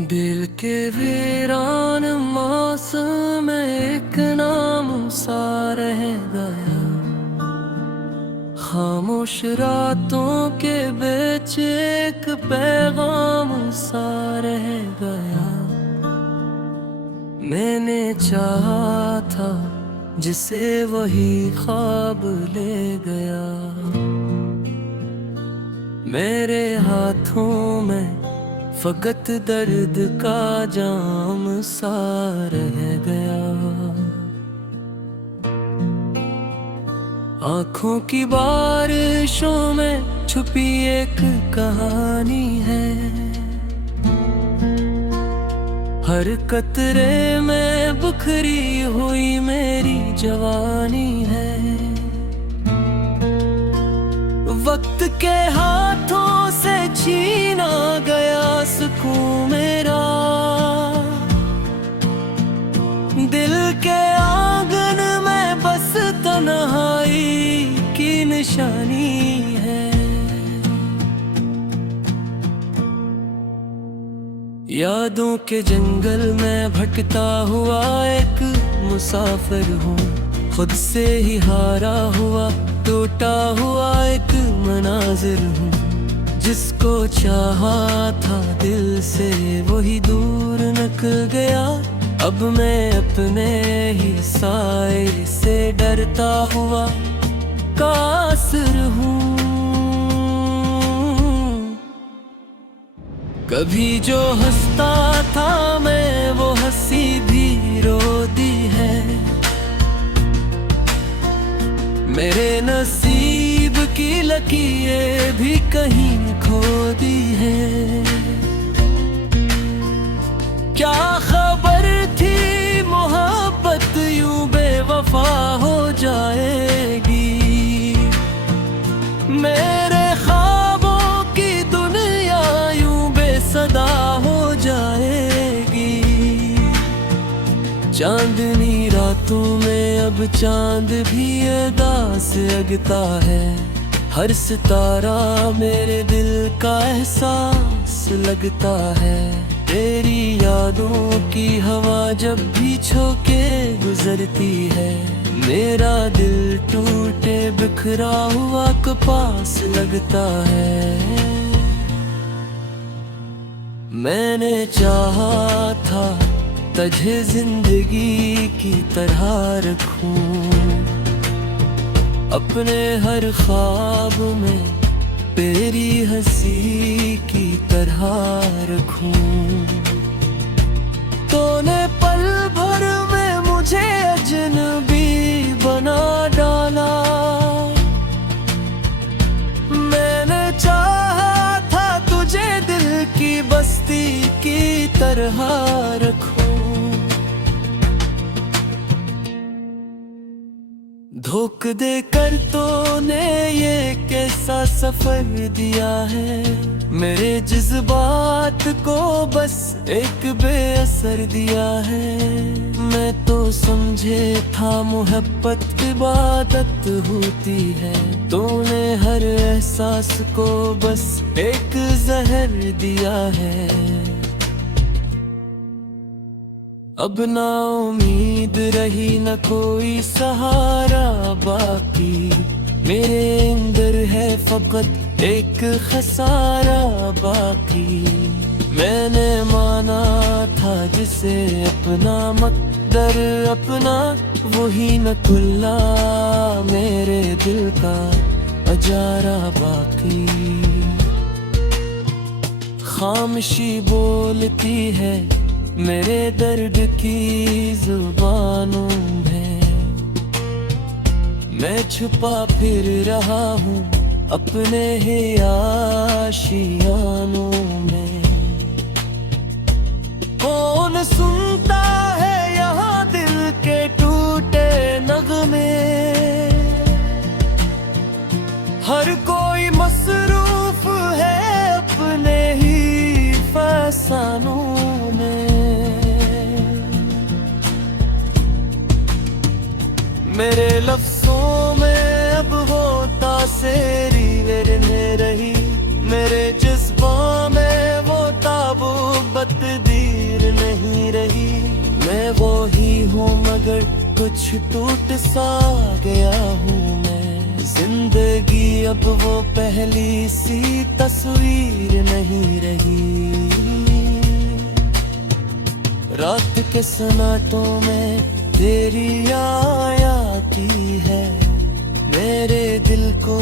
दिल के वीरान मौसम में एक नाम सा रह गया। खामोश रातों के बीच एक पैगाम सा रह गया। मैंने चाहा था जिसे वही ख्वाब ले गया। मेरे हाथों में फकत दर्द का जाम सा रह गया। आँखों की बारिशों में छुपी एक कहानी है। हर कतरे में बुखरी हुई मेरी जवानी है। वक्त के हाथों से छीना गया सुकून मेरा। दिल के आंगन में बस तन्हाई की निशानी है। यादों के जंगल में भटकता हुआ एक मुसाफिर हूँ। खुद से ही हारा हुआ टूटा हुआ एक मनाजिर हूँ। जिसको चाहा था दिल से वही दूर निकल गया। अब मैं अपने ही साए से डरता हुआ कासिर हूँ। कभी जो हंसता था मैं वो हंसी भी रो दी है। मेरे नसीब की लकीरें भी कहीं खो दी है। क्या खबर थी मोहब्बत यूं बेवफा हो जाएगी। मेरे ख्वाबों की दुनिया यूं बेसदा हो जाएगी। चांदनी रातों में अब चांद भी अदास लगता है। हर सितारा मेरे दिल का एहसास लगता है। तेरी यादों की हवा जब भी झोंके गुजरती है। मेरा दिल टूटे बिखरा हुआ कपास लगता है। मैंने चाहा था तुझे जिंदगी की तरह रखूं। अपने हर ख्वाब में तेरी हंसी की तरह रखूं। तूने पल भर में मुझे अजनबी बना डाला। मैंने चाहा था तुझे दिल की बस्ती की तरह रखूं। धोख दे कर तूने ये कैसा सफर दिया है। मेरे जज्बात को बस एक बेअसर दिया है। मैं तो समझे था मोहब्बत इबादत होती है। तूने हर एहसास को बस एक जहर दिया है। अब ना उम्मीद रही न कोई सहारा बाकी। मेरे अंदर है फकत एक खसारा बाकी। मैंने माना था जिसे अपना मकदर अपना वही न खुला मेरे दिल का अजारा बाकी। खामोशी बोलती है मेरे दर्द की जुबानों में। मैं छुपा फिर रहा हूँ अपने ही आशियानों में। कौन सुनता है यहाँ दिल के टूटे नगमे। हर कोई मसरूफ है अपने ही फसानों में। मेरे लफ्ज़ों में अब होता सेरी रही। मेरे जज्बा में वो ताबूत दी कुछ टूट सा गया हूँ मैं। जिंदगी अब वो पहली सी तस्वीर नहीं रही। रात के सन्नाटों में तेरी याद आती है, मेरे दिल को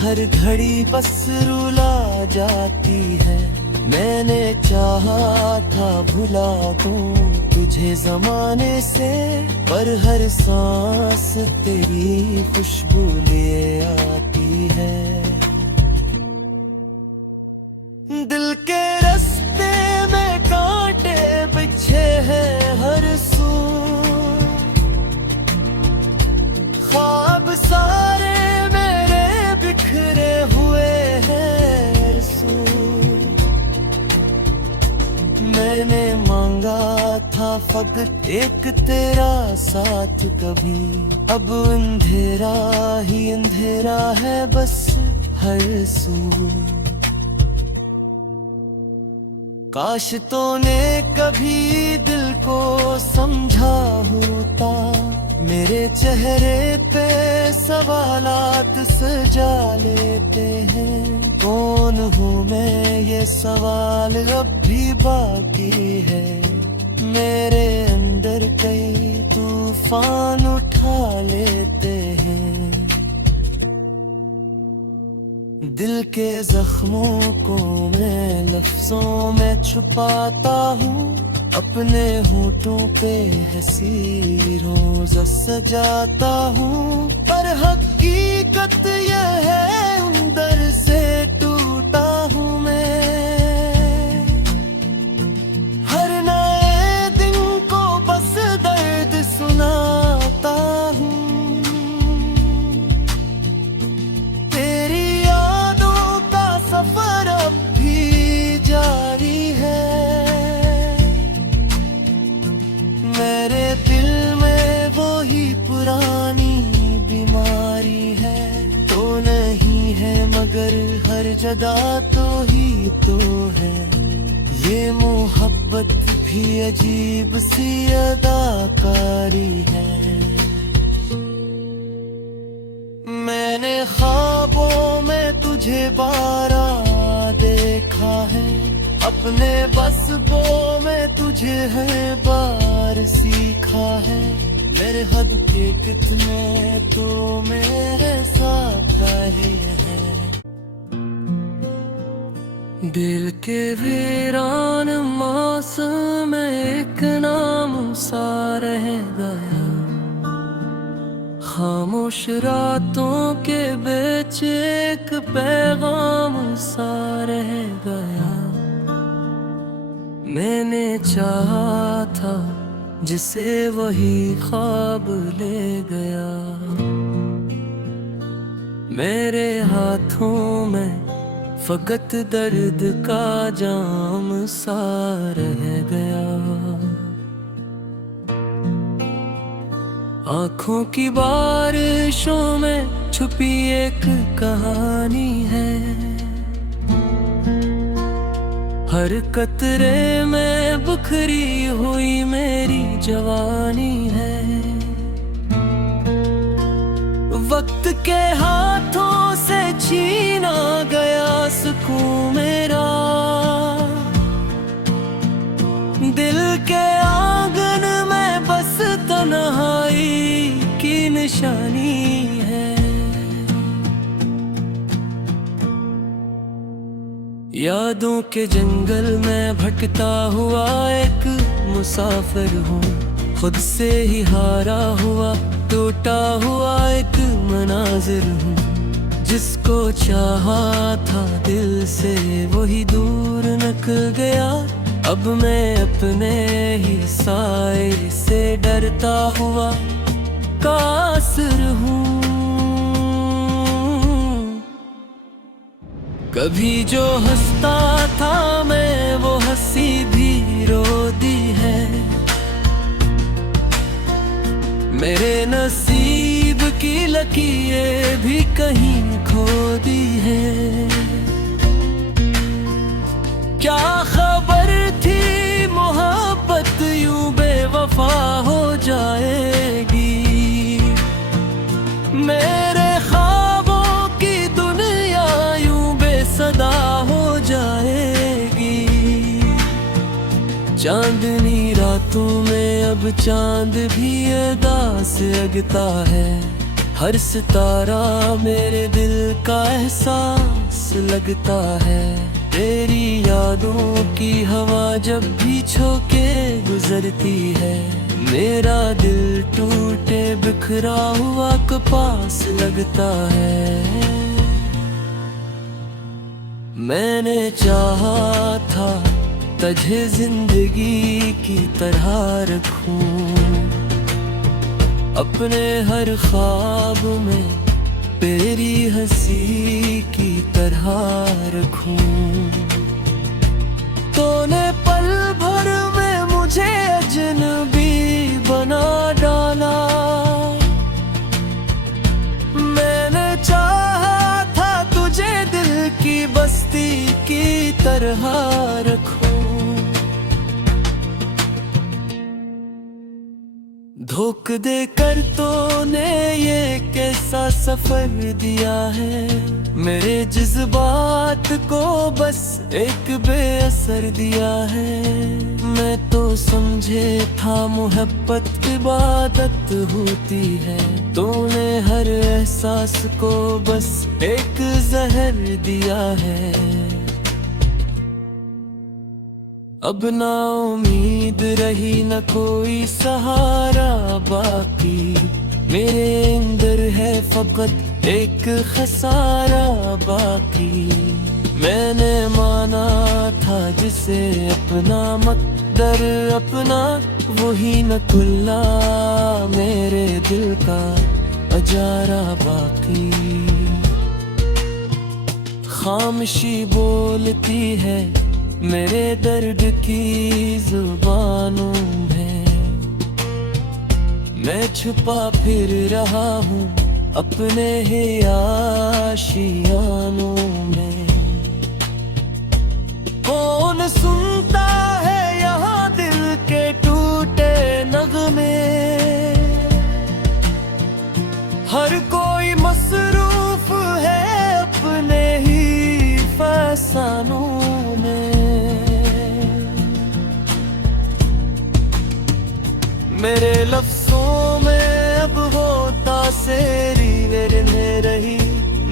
हर घड़ी बस रुला जाती है। मैंने चाहा था भुला दूं तुझे जमाने से, पर हर सांस तेरी खुशबू ले आती है। दिल के रास्ते में कांटे बिछे हैं हर सू, ख्वाब सारे मेरे बिखरे हुए हैं रसू। मैंने मांगा था फकत एक तेरा साथ कभी, अब अंधेरा ही अंधेरा है बस हर सू। काश तूने कभी दिल को समझा होता, मेरे चेहरे पे सवालात सजा लेते हैं। कौन हूँ मैं ये सवाल अब भी बाकी है, मेरे अंदर कई तूफान उठा लेते हैं। दिल के जख्मों को मैं लफ्जों में छुपाता हूँ, अपने होठों पे हंसी रोज़ सजाता हूँ, पर हकीकत यह है अंदर से टूटा हूँ मैं। हर नए दिन को बस दर्द सुनाता हूँ, तेरी यादों का सफर अब भी जारी है। मेरे दिल में वही पुरानी बीमारी है, तो नहीं है मगर हर जगह तो ही तो है। ये मोहब्बत भी अजीब सी अदाकारी है। मैंने ख्वाबों में तुझे बारा देखा है, अपने बस्बों में तुझे है बार सीखा है। मेरे हद के कितने तो मेरे साथ रहे हैं। दिल के वीरान मौसम में एक नाम सा रह गया, खामोश रातों के बीच एक पैगाम सा रह गया। मैंने चाहा था जिसे वही ख्वाब ले गया, मेरे हाथों में फकत दर्द का जाम सा रह गया। आँखों की बारिशों में छुपी एक कहानी है, हर कतरे में बुखरी हुई मेरी जवानी है। वक्त के हाथों से छीना गया सुकून मेरा, दिल के आंगन में बस तन्हाई की निशानी है। यादों के जंगल में भटकता हुआ एक मुसाफिर हूँ, खुद से ही हारा हुआ टूटा हुआ एक मनाजिर हूँ। जिसको चाहा था दिल से वही दूर निकल गया, अब मैं अपने ही साए से डरता हुआ कासिर हूँ। कभी जो हंसता था मैं वो हंसी भी रो दी है, मेरे नसीब की लकीरें भी कहीं खो दी है। क्या खबर थी मोहब्बत यूं बेवफा हो जाएगी, चांदनी रातों में अब चांद भी अदा से जगता है। हर सितारा मेरे दिल का एहसास लगता है। तेरी यादों की हवा जब भी झोंके गुजरती है, मेरा दिल टूटे बिखरा हुआ कपास लगता है। मैंने चाहा था तुझे जिंदगी की तरह रखूं, अपने हर ख्वाब में तेरी हंसी की तरह रखूं। तूने पल भर में मुझे अजनबी बना डाला। मैंने चाहा था तुझे दिल की बस्ती की तरह रखूं। धोखा देकर तूने ये कैसा सफर दिया है, मेरे जज्बात को बस एक बेअसर दिया है। मैं तो समझे था मोहब्बत इबादत होती है, तूने हर एहसास को बस एक जहर दिया है। अब ना उम्मीद रही न कोई सहारा बाकी, मेरे अंदर है फकत एक खसारा बाकी। मैंने माना था जिसे अपना मकदर अपना, वही न खुला मेरे दिल का अजारा बाकी। खामोशी बोलती है मेरे दर्द की जुबानों में, मैं छुपा फिर रहा हूँ अपने ही आशियानों में। कौन सुनता है यहाँ दिल के टूटे नगमे, हर कोई मसरूफ है अपने ही फसानों में। मेरे लफ्ज़ों में अब होता सेरी नहीं रही,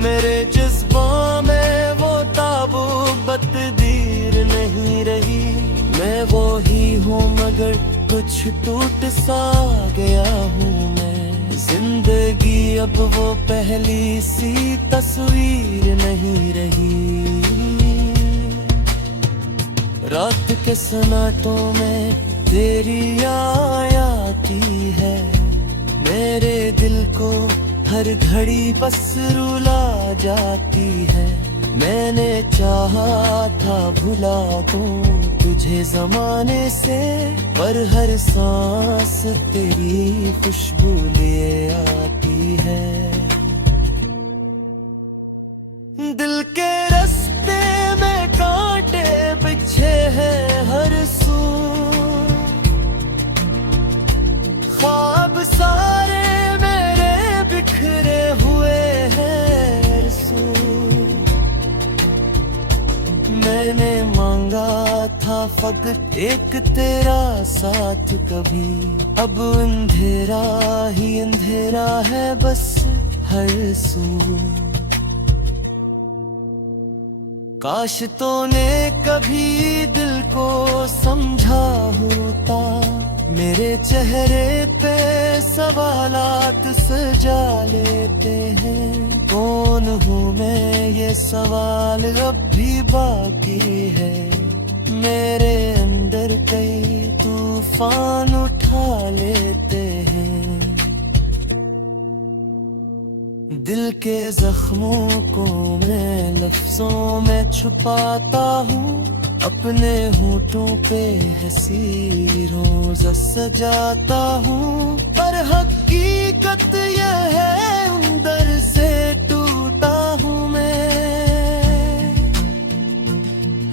मेरे जज्बा में वो ताबू बतदीर नहीं रही। मैं वो ही हूँ मगर कुछ टूट सा गया हूँ मैं। जिंदगी अब वो पहली सी तस्वीर नहीं रही। रात के सन्नाटों में तेरी आती है, मेरे दिल को हर घड़ी बस रुला जाती है। मैंने चाहा था भुला दूं तुझे जमाने से, पर हर सांस तेरी खुशबू ले आती है। दिल के रास्ते में कांटे बिछे हैं हर सू, ख्वाब सारे मेरे बिखरे हुए हैं रसू। मैंने मांगा था फकत एक तेरा साथ कभी, अब अंधेरा ही अंधेरा है बस हर सू। काश तूने कभी दिल को समझा होता, मेरे चेहरे पे सवालात सजा लेते हैं। कौन हूँ मैं ये सवाल अब भी बाकी है, मेरे अंदर कई तूफान उठा लेते हैं। दिल के जख्मों को मैं लफ्जों में छुपाता हूँ, अपने होठों पे हंसी रोज़ सजाता हूँ। पर हकीकत यह है अंदर से टूटा हूँ मैं।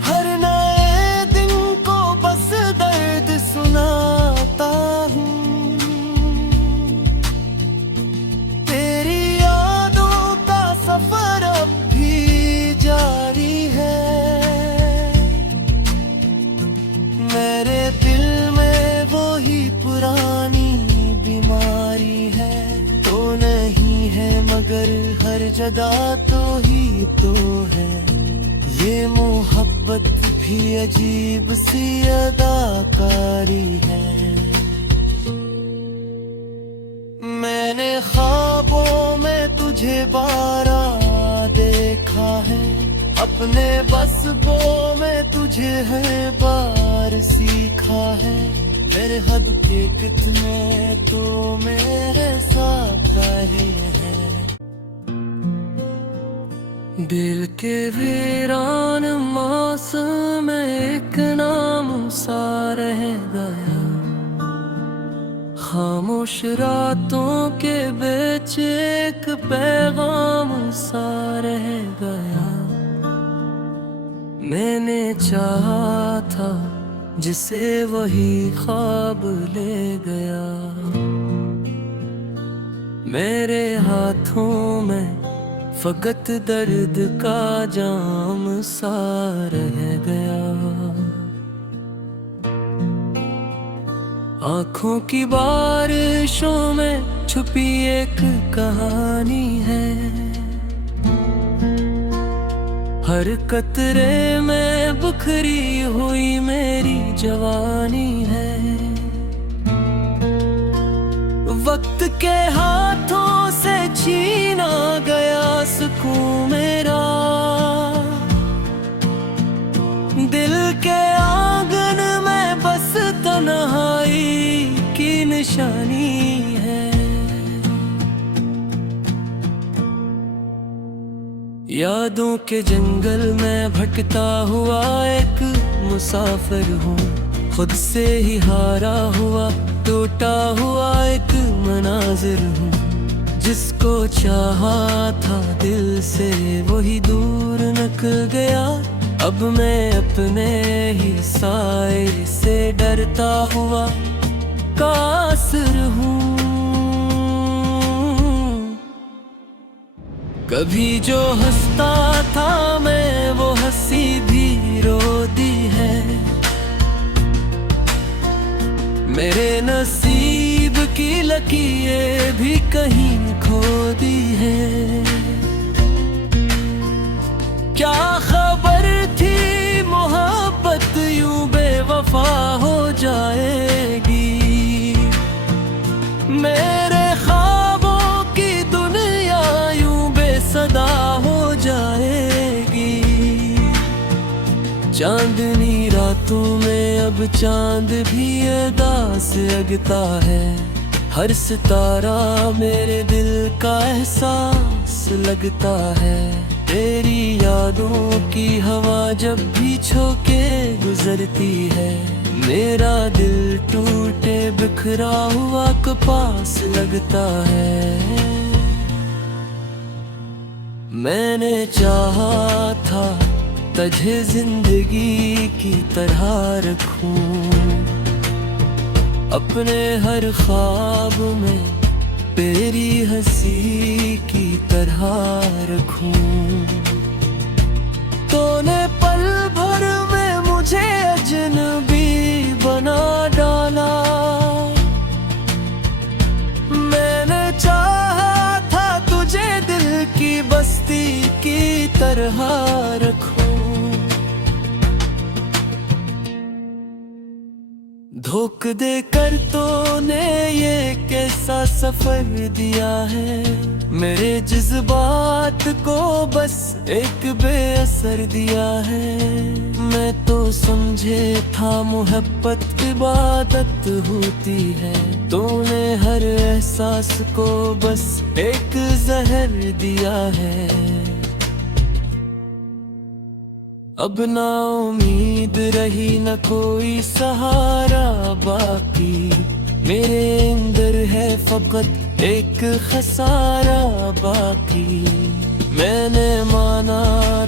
हर नए दिन को बस दर्द सुनाता हूँ। तेरी यादों का सफर अब भी जारी है, मेरे दिल अदा तो ही तो है, ये मोहब्बत भी अजीब सी अदाकारी है। मैंने ख्वाबों में तुझे बारा देखा है, अपने बस्बों में तुझे है बार सीखा है। मेरे हद के कितने तो मेरे साथ रहे हैं। दिल के वीरान मौसम में एक नाम सा रह गया, खामोश रातों के बीच एक पैगाम सा रह गया। मैंने चाहा था जिसे वही ख्वाब ले गया, मेरे हाथों में फकत दर्द का जाम सा रह गया। आँखों की बारिशों में छुपी एक कहानी है, हर कतरे में बुखरी हुई मेरी जवानी है। वक्त के हाथों से छीना गया सुकून मेरा, दिल के आंगन में बस तन्हाई की निशानी है। यादों के जंगल में भटकता हुआ एक मुसाफिर हूँ, खुद से ही हारा हुआ टूटा हुआ एक मनाजिर हूँ। जिसको चाहा था दिल से वही दूर निकल गया, अब मैं अपने ही साए से डरता हुआ कासिर हूँ। कभी जो हंसता था मैं वो हंसी भी रो दी है, मेरे नसीब की लकीरें भी कहीं खो दी है। क्या खबर थी मोहब्बत यूं बेवफा हो जाएगी, मेरे ख्वाबों की दुनिया यूं बेसदा हो जाएगी। चांदनी रातों में अब चांद भी अदा से अगता है, हर सितारा मेरे दिल का एहसास लगता है। तेरी यादों की हवा जब भी छोके गुजरती है, मेरा दिल टूटे बिखरा हुआ कपास लगता है। मैंने चाहा था तुझे जिंदगी की तरह रखूं, अपने हर ख्वाब में तेरी हंसी की तरह रखूं। तूने पल भर में मुझे अजनबी बना डाला, मैंने चाहा था तुझे दिल की बस्ती की तरह रखूं। धोख दे कर तूने ये कैसा सफर दिया है, मेरे जज्बात को बस एक बेअसर दिया है। मैं तो समझे था मोहब्बत इबादत होती है, तूने हर एहसास को बस एक जहर दिया है। अब ना उम्मीद रही न कोई सहारा बाकी, मेरे अंदर है फकत एक खसारा बाकी। मैंने माना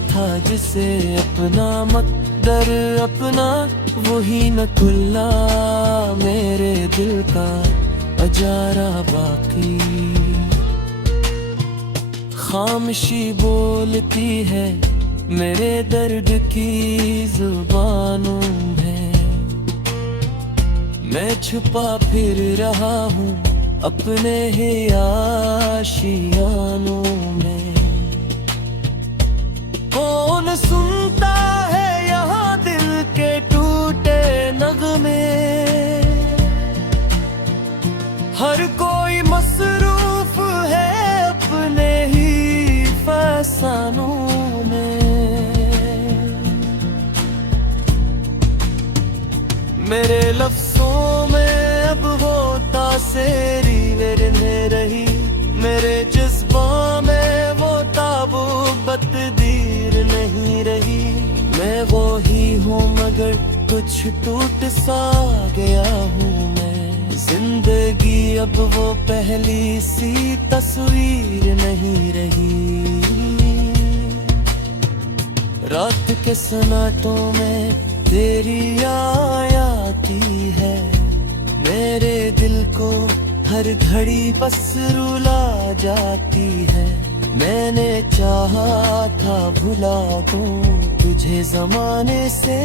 था जिसे अपना मकदर अपना, वही न खुला मेरे दिल का अजारा बाकी। खामोशी बोलती है मेरे दर्द की जुबानों में, मैं छुपा फिर रहा हूँ अपने ही आशियानों में। कौन सुनता है यहाँ दिल के टूटे नगमे। हर कोई मसरूफ है अपने ही फसानों में। मेरे लफ्जों में अब वो तासेरी मेरे रही, मेरे जज्बों में वो ताबूत दीर नहीं रही। मैं वो ही हूँ मगर कुछ टूट सा गया हूँ मैं। जिंदगी अब वो पहली सी तस्वीर नहीं रही। रात के सन्नाटों में तेरी याद आती है, मेरे दिल को हर घड़ी बस रुला जाती है। मैंने चाहा था भुला दूं तुझे जमाने से,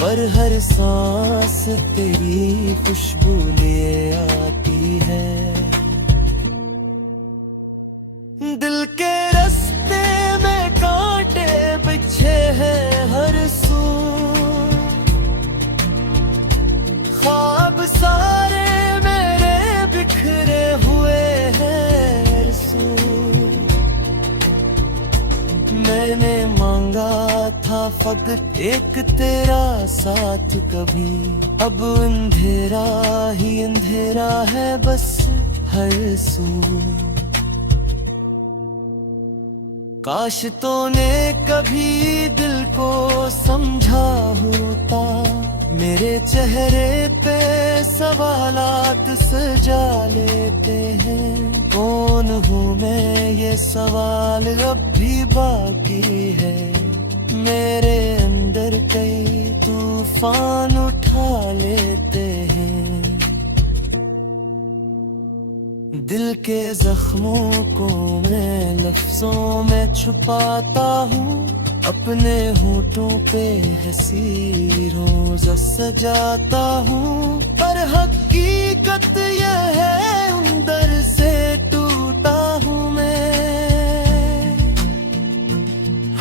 पर हर सांस तेरी खुशबू ले आती है। दिल के रास्ते में कांटे बिछे हैं हर सू, ख्वाब सारे मेरे बिखरे हुए हैं रसू। मैंने मांगा था फकत एक तेरा साथ कभी, अब अंधेरा ही अंधेरा है बस हर सू। काश तूने कभी दिल को समझा होता, मेरे चेहरे पे सवालात सजा लेते हैं। कौन हूँ मैं ये सवाल अब भी बाकी है, मेरे अंदर कई तूफान उठा लेते हैं। दिल के जख्मों को मैं लफ्जों में छुपाता हूँ, अपने होठों पे हंसी रोज़ सजाता हूँ। पर हकीकत यह है अंदर से टूटा हूँ मैं।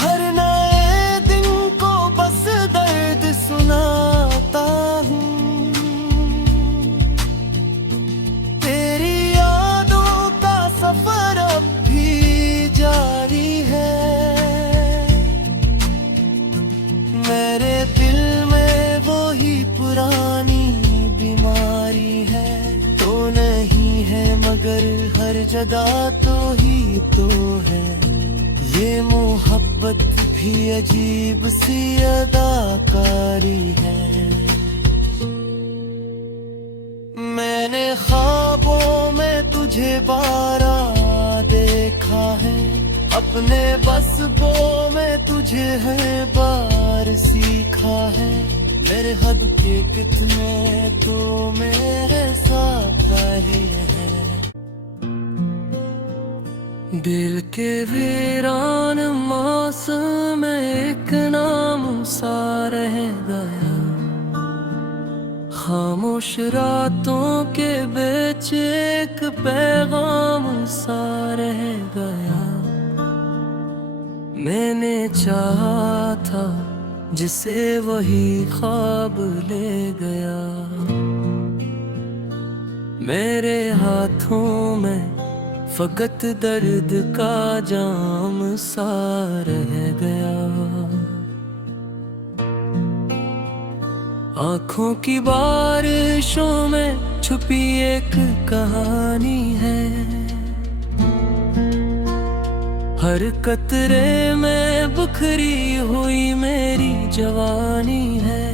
हर नए दिन को बस दर्द सुनाता हूँ। तेरी यादों का सफर अब भी जारी है, मेरे दिल में वो ही पुरानी बीमारी है। तो नहीं है मगर हर जगह तो ही तो है, ये मोहब्बत भी अजीब सी अदाकारी है। मैंने ख्वाबों में तुझे बारा देखा है, अपने बस्बों में तुझे है बार सीखा है। मेरे हद के कितने तो मेरे साथ रहे हैं। दिल के वीरान मौसम में एक नाम सा रह गया, खामोश रातों के बीच एक पैगाम सा रह गया। मैंने चाहा था जिसे वही ख्वाब ले गया, मेरे हाथों में फकत दर्द का जाम सा रह गया। आँखों की बारिशों में छुपी एक कहानी है, हर कतरे में बुखरी हुई मेरी जवानी है।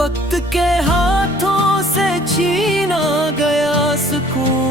वक्त के हाथों से छीना गया सुकून